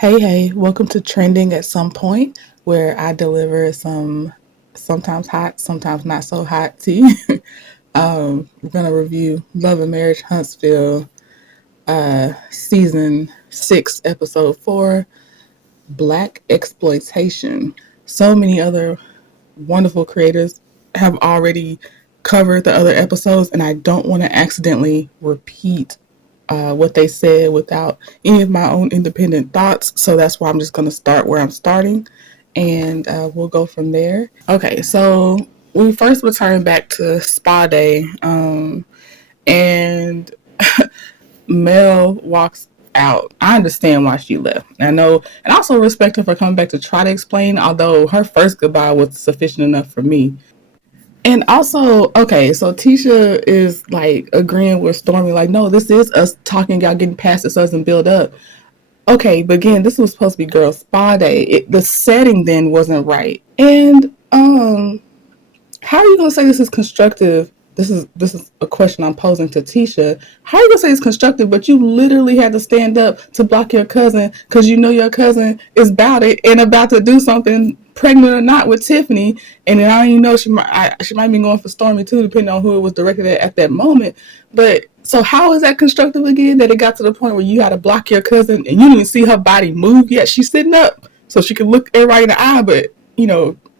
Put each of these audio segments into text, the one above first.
Hey, welcome to Trending at Some Point, where I deliver some sometimes hot, sometimes not so hot tea. We're going to review Love and Marriage Huntsville, Season 6, Episode 4, Blaque-xploitation. So many other wonderful creators have already covered the other episodes, and I don't want to accidentally repeat what they said without any of my own independent thoughts. So that's why I'm just going to start where I'm starting, and we'll go from there. Okay, so we first returned back to Spa Day, and Mel walks out. I understand why she left. I know, and also respect her for coming back to try to explain, although her first goodbye was sufficient enough for me. And also, okay, so Tisha is like agreeing with Stormy, like, no, this is us talking, y'all getting past this doesn't build up. Okay, but again, this was supposed to be girl spa day. The setting then wasn't right. And how are you gonna say this is constructive? This is a question I'm posing to Tisha. How are you gonna say it's constructive, but you literally had to stand up to block your cousin because you know your cousin is about it and about to do something, pregnant or not, with Tiffany, and then I don't even know she might be going for Stormy too, depending on who it was directed at that moment. But so how is that constructive again? That it got to the point where you had to block your cousin and you didn't even see her body move yet. She's sitting up so she could look everybody in the eye, but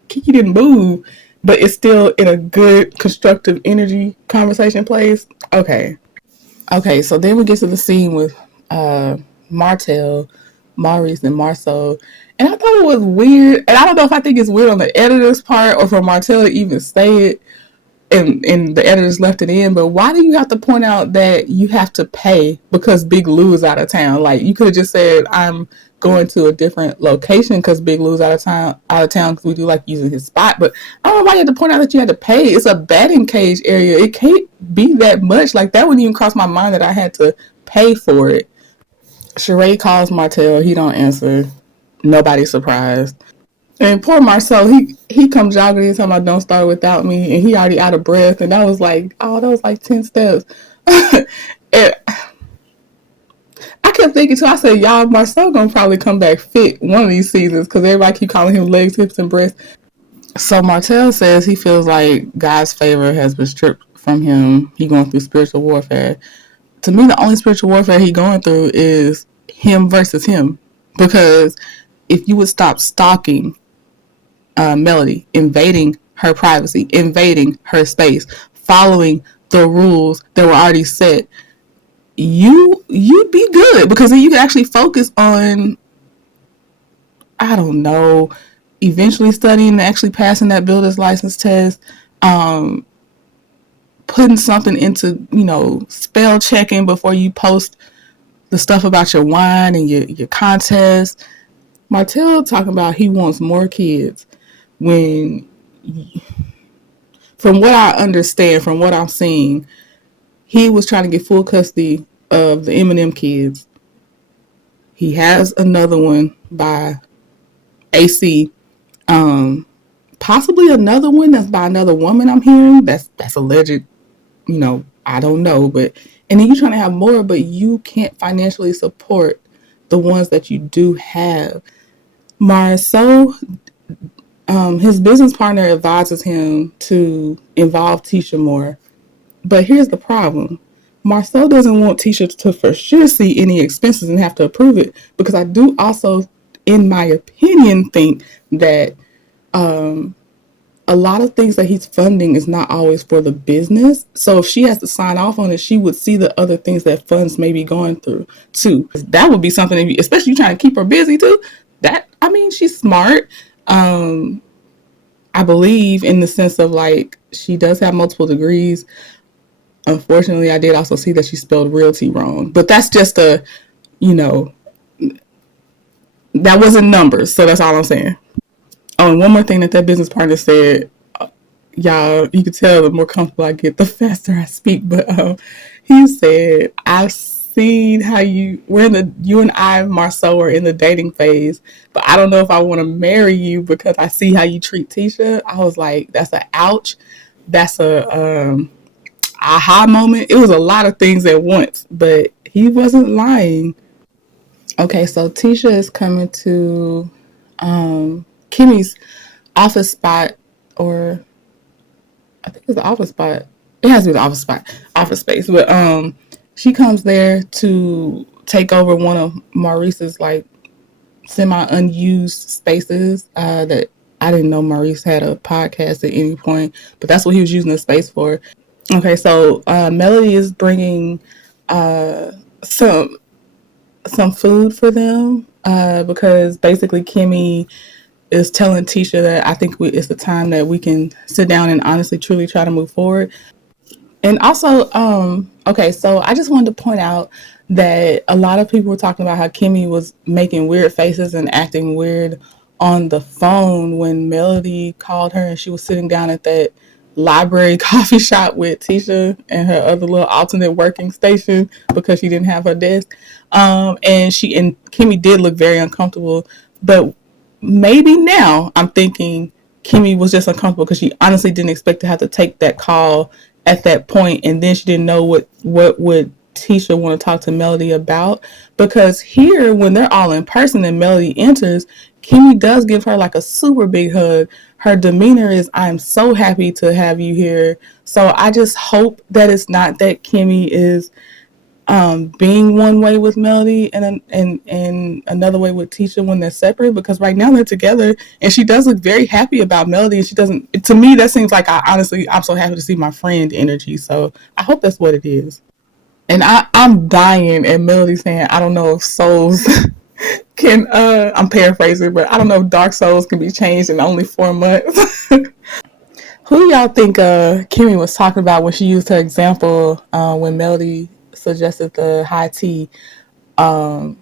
Kiki didn't move, but it's still in a good constructive energy conversation place. Okay, so then we get to the scene with Martell, Maurice, and Marceau, and I thought it was weird, and I don't know if I think it's weird on the editor's part or for Martell to even say it, and the editors left it in, but why do you have to point out that you have to pay because Big Lou is out of town? Like, you could have just said, I'm going to a different location because Big Lou's out of town because we do like using his spot. But I don't know why you had to point out that you had to pay. It's a batting cage area. It can't be that much. Like, that wouldn't even cross my mind that I had to pay for it. Sheree calls Martell. He don't answer. Nobody's surprised. And poor Marcel, he comes jogging in talking about don't start without me, and he already out of breath, and that was like, oh, that was like 10 steps. And I kept thinking too, I said, y'all, Marcel gonna probably come back fit one of these seasons because everybody keep calling him legs, hips, and breasts. So Martell says he feels like God's favor has been stripped from him. He going through spiritual warfare. To me, the only spiritual warfare he going through is him versus him. Because if you would stop stalking Melody, invading her privacy, invading her space, following the rules that were already set, you'd be good because then you could actually focus on, I don't know, eventually studying and actually passing that builder's license test, putting something into, spell checking before you post the stuff about your wine and your contest. Martell talking about he wants more kids when, from what I understand, from what I'm seeing, he was trying to get full custody of the Eminem kids. He has another one by AC. Possibly another one that's by another woman. I'm hearing that's alleged. I don't know, but and then you're trying to have more, but you can't financially support the ones that you do have. Marceau, his business partner advises him to involve Tisha more. But here's the problem. Marcel doesn't want Tisha to for sure see any expenses and have to approve it, because I do also, in my opinion, think that a lot of things that he's funding is not always for the business. So if she has to sign off on it, she would see the other things that funds may be going through too. That would be something, especially you trying to keep her busy too. She's smart. I believe in the sense of like she does have multiple degrees. Unfortunately, I did also see that she spelled realty wrong, but that's just that wasn't numbers. So that's all I'm saying. Oh, and one more thing that business partner said, y'all, you can tell the more comfortable I get, the faster I speak. But he said, I've seen how you and I, Marceau, are in the dating phase, but I don't know if I want to marry you because I see how you treat Tisha. I was like, that's an ouch. That's a aha moment. It was a lot of things at once, but he wasn't lying. Okay, so Tisha is coming to Kimmy's office spot, or I think it's the office spot. It has to be the office spot, office space. But she comes there to take over one of Maurice's like semi unused spaces that I didn't know Maurice had a podcast at any point, but that's what he was using the space for. Okay, so Melody is bringing some food for them because basically Kimmy is telling Tisha that I think it's the time that we can sit down and honestly, truly try to move forward. And also, okay, so I just wanted to point out that a lot of people were talking about how Kimmy was making weird faces and acting weird on the phone when Melody called her and she was sitting down at that library coffee shop with Tisha and her other little alternate working station because she didn't have her desk. And Kimmy did look very uncomfortable, but maybe now I'm thinking Kimmy was just uncomfortable because she honestly didn't expect to have to take that call at that point, and then she didn't know what would Tisha want to talk to Melody about. Because here, when they're all in person and Melody enters, Kimmy does give her like a super big hug. Her demeanor is, "I'm so happy to have you here." So I just hope that it's not that Kimmy is being one way with Melody and another way with Tisha when they're separate, because right now they're together and she does look very happy about Melody, and she doesn't, to me that seems like, I'm so happy to see my friend energy. So I hope that's what it is. And I'm dying at Melody saying, "I don't know if souls can I'm paraphrasing, but I don't know if dark souls can be changed in only 4 months." Who do y'all think Kimmy was talking about when she used her example when Melody suggested the high tea? Um,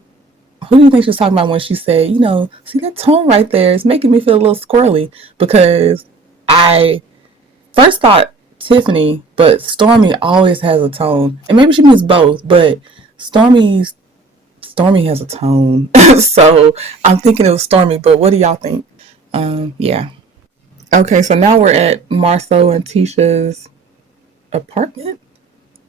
who do you think she was talking about when she said, see that tone right there? It's making me feel a little squirrely, because I first thought Tiffany, but Stormy always has a tone, and maybe she means both, but Stormy has a tone. So I'm thinking it was Stormy, but what do y'all think? Yeah. Okay, so now we're at Marceau and Tisha's apartment.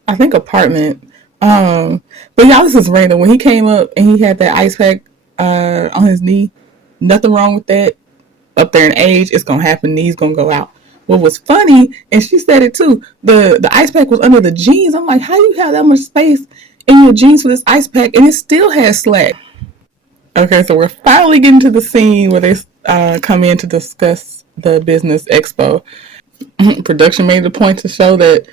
I think apartment. But y'all, this is random. When he came up and he had that ice pack on his knee, nothing wrong with that. Up there in age, it's gonna happen. Knees gonna go out. What was funny, and she said it too, the ice pack was under the jeans. I'm like, how do you have that much space in your jeans for this ice pack, and it still has slack? Okay, so we're finally getting to the scene where they come in to discuss the business expo. Production made a point to show that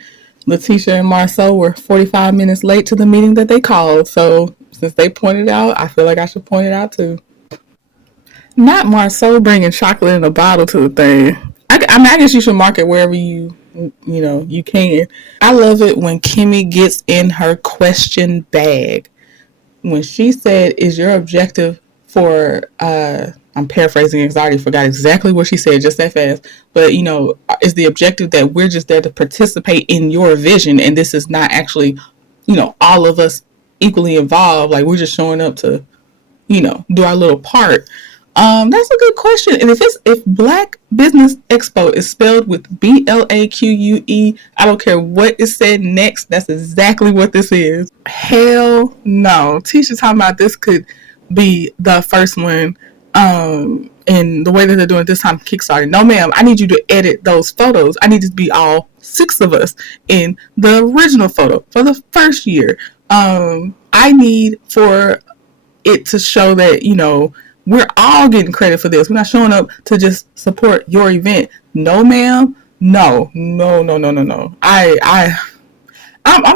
Letitia and Marceau were 45 minutes late to the meeting that they called. So since they pointed it out, I feel like I should point it out too. Not Marceau bringing chocolate in a bottle to the thing. I guess you should mark it wherever you can. I love it when Kimmy gets in her question bag. When she said, "Is your objective for I'm paraphrasing because I already forgot exactly what she said just that fast, but is the objective that we're just there to participate in your vision, and this is not actually, all of us equally involved, like we're just showing up to, do our little part?" That's a good question. And if Black Business Expo is spelled with BLAQUE, I don't care what is said next. That's exactly what this is. Hell no. Tisha talking about this could be the first one. And the way that they're doing it this time, Kickstarter. No, ma'am. I need you to edit those photos. I need it to be all 6 of us in the original photo for the first year. I need for it to show that we're all getting credit for this. We're not showing up to just support your event. No, ma'am. No. I'm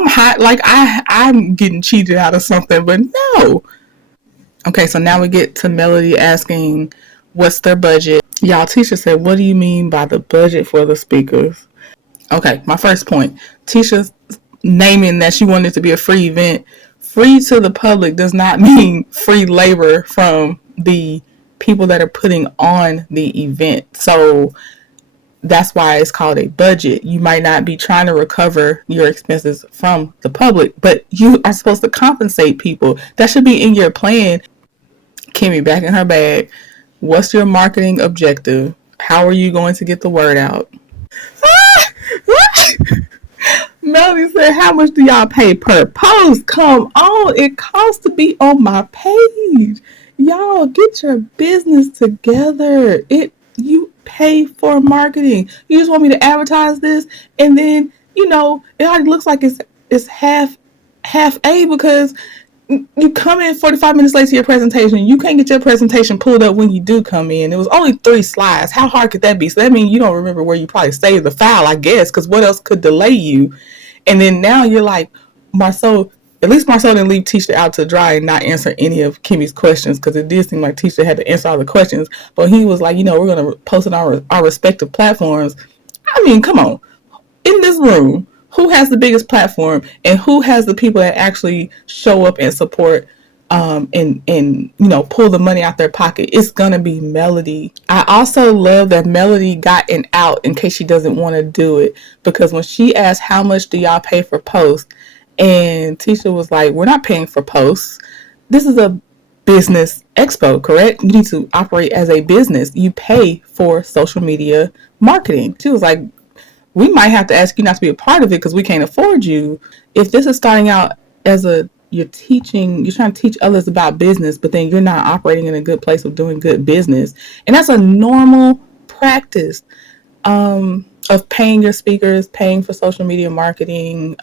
hot. Like I'm getting cheated out of something, but no. Okay, so now we get to Melody asking, what's their budget? Y'all, Tisha said, "What do you mean by the budget for the speakers?" Okay, my first point. Tisha's naming that she wanted it to be a free event. Free to the public does not mean free labor from the people that are putting on the event. So that's why it's called a budget. You might not be trying to recover your expenses from the public, but you are supposed to compensate people. That should be in your plan. Kimmy back in her bag. What's your marketing objective? How are you going to get the word out? Melody said, how much do y'all pay per post? Come on, it costs to be on my page. Y'all get your business together. You pay for marketing. You just want me to advertise this, and then it already looks like it's half a because you come in 45 minutes late to your presentation. You can't get your presentation pulled up when you do come in. It was only 3 slides. How hard could that be? So that means you don't remember where you probably saved the file, I guess, because what else could delay you? And then now you're like, Marceau, at least Marceau didn't leave Tisha out to dry and not answer any of Kimmy's questions, because it did seem like Tisha had to answer all the questions. But he was like, we're going to post it on our respective platforms. I mean, come on. In this room, who has the biggest platform and who has the people that actually show up and support and pull the money out their pocket? It's gonna be Melody. I also love that Melody got an out in case she doesn't want to do it, because when she asked how much do y'all pay for posts, and Tisha was like, we're not paying for posts. This is a business expo, correct? You need to operate as a business. You pay for social media marketing. She was like, we might have to ask you not to be a part of it because we can't afford you. If this is starting out as you're trying to teach others about business, but then you're not operating in a good place of doing good business. And that's a normal practice of paying your speakers, paying for social media marketing.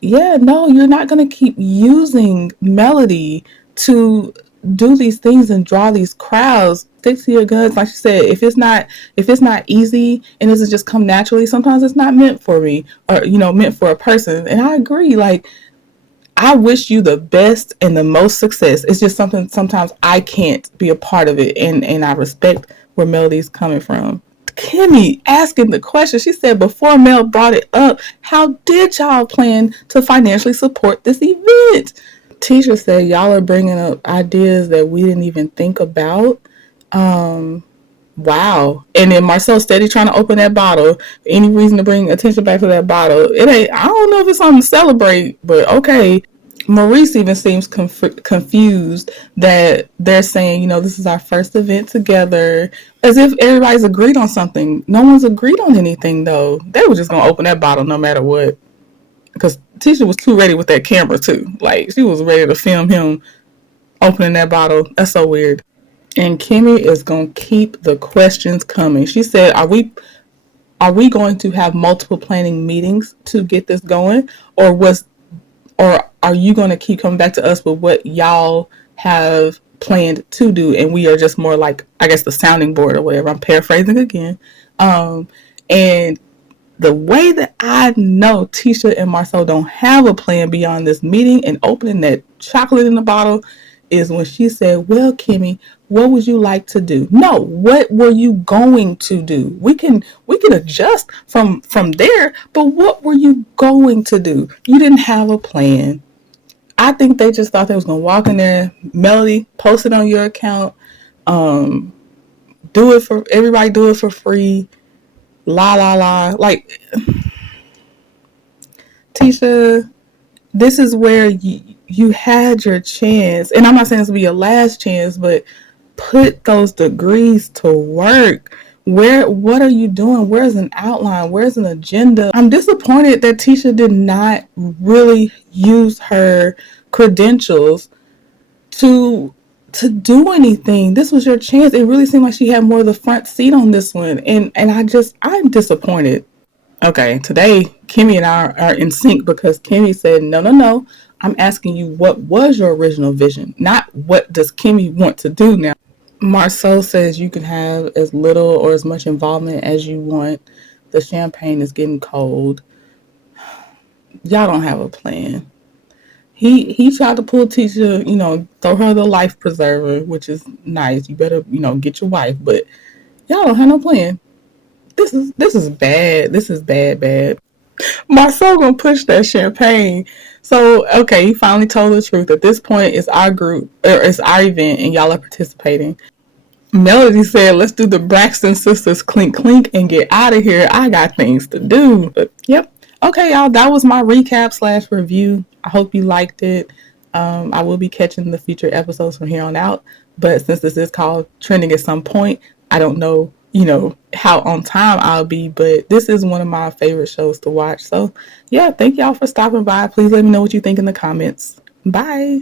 You're not going to keep using Melody to do these things and draw these crowds. Stick to your guns. Like she said, if it's not easy and doesn't just come naturally, sometimes it's not meant for me, or meant for a person. And I agree. Like, I wish you the best and the most success. It's just something sometimes I can't be a part of it, and I respect where Melody's coming from. Kimmy asking the question. She said, before Mel brought it up, how did y'all plan to financially support this event? Tisha said, y'all are bringing up ideas that we didn't even think about. Wow. And then Marcel steady trying to open that bottle. Any reason to bring attention back to that bottle? It ain't. I don't know if it's something to celebrate, but okay. Maurice even seems confused that they're saying, this is our first event together, as if everybody's agreed on something. No one's agreed on anything, though. They were just going to open that bottle no matter what. Because Tisha was too ready with that camera, too. Like, she was ready to film him opening that bottle. That's so weird. And Kimmy is going to keep the questions coming. She said, are we going to have multiple planning meetings to get this going? Or are you going to keep coming back to us with what y'all have planned to do, and we are just more like, I guess, the sounding board or whatever? I'm paraphrasing again. And the way that I know Tisha and Marcel don't have a plan beyond this meeting and opening that chocolate in the bottle is when she said, well, Kimmy, what would you like to do? No, what were you going to do? We can adjust from there, but what were you going to do? You didn't have a plan. I think they just thought they was going to walk in there, Melody, post it on your account, do it for free, la, la, la. Like, Tisha, this is where you had your chance. And I'm not saying this will be your last chance, but put those degrees to work. What are you doing? Where's an outline? Where's an agenda? I'm disappointed that Tisha did not really use her credentials to do anything. This was your chance. It really seemed like she had more of the front seat on this one. And I'm disappointed. Okay, today Kimmy and I are in sync, because Kimmy said, no. I'm asking you, what was your original vision? Not what does Kimmy want to do now. Marceau says you can have as little or as much involvement as you want. The champagne is getting cold. Y'all don't have a plan. He tried to pull Tisha, throw her the life preserver, which is nice. You better, get your wife, but y'all don't have no plan. This is bad. This is bad. Marcel gonna push that champagne. So, okay, he finally told the truth. At this point, it's our group, or it's our event, and y'all are participating. Melody said, let's do the Braxton Sisters clink clink and get out of here. I got things to do. But, yep. Okay, y'all, that was my recap / review. I hope you liked it. I will be catching the future episodes from here on out. But since this is called Trending at some point, I don't know, how on time I'll be, but this is one of my favorite shows to watch. So, yeah, thank y'all for stopping by. Please let me know what you think in the comments. Bye.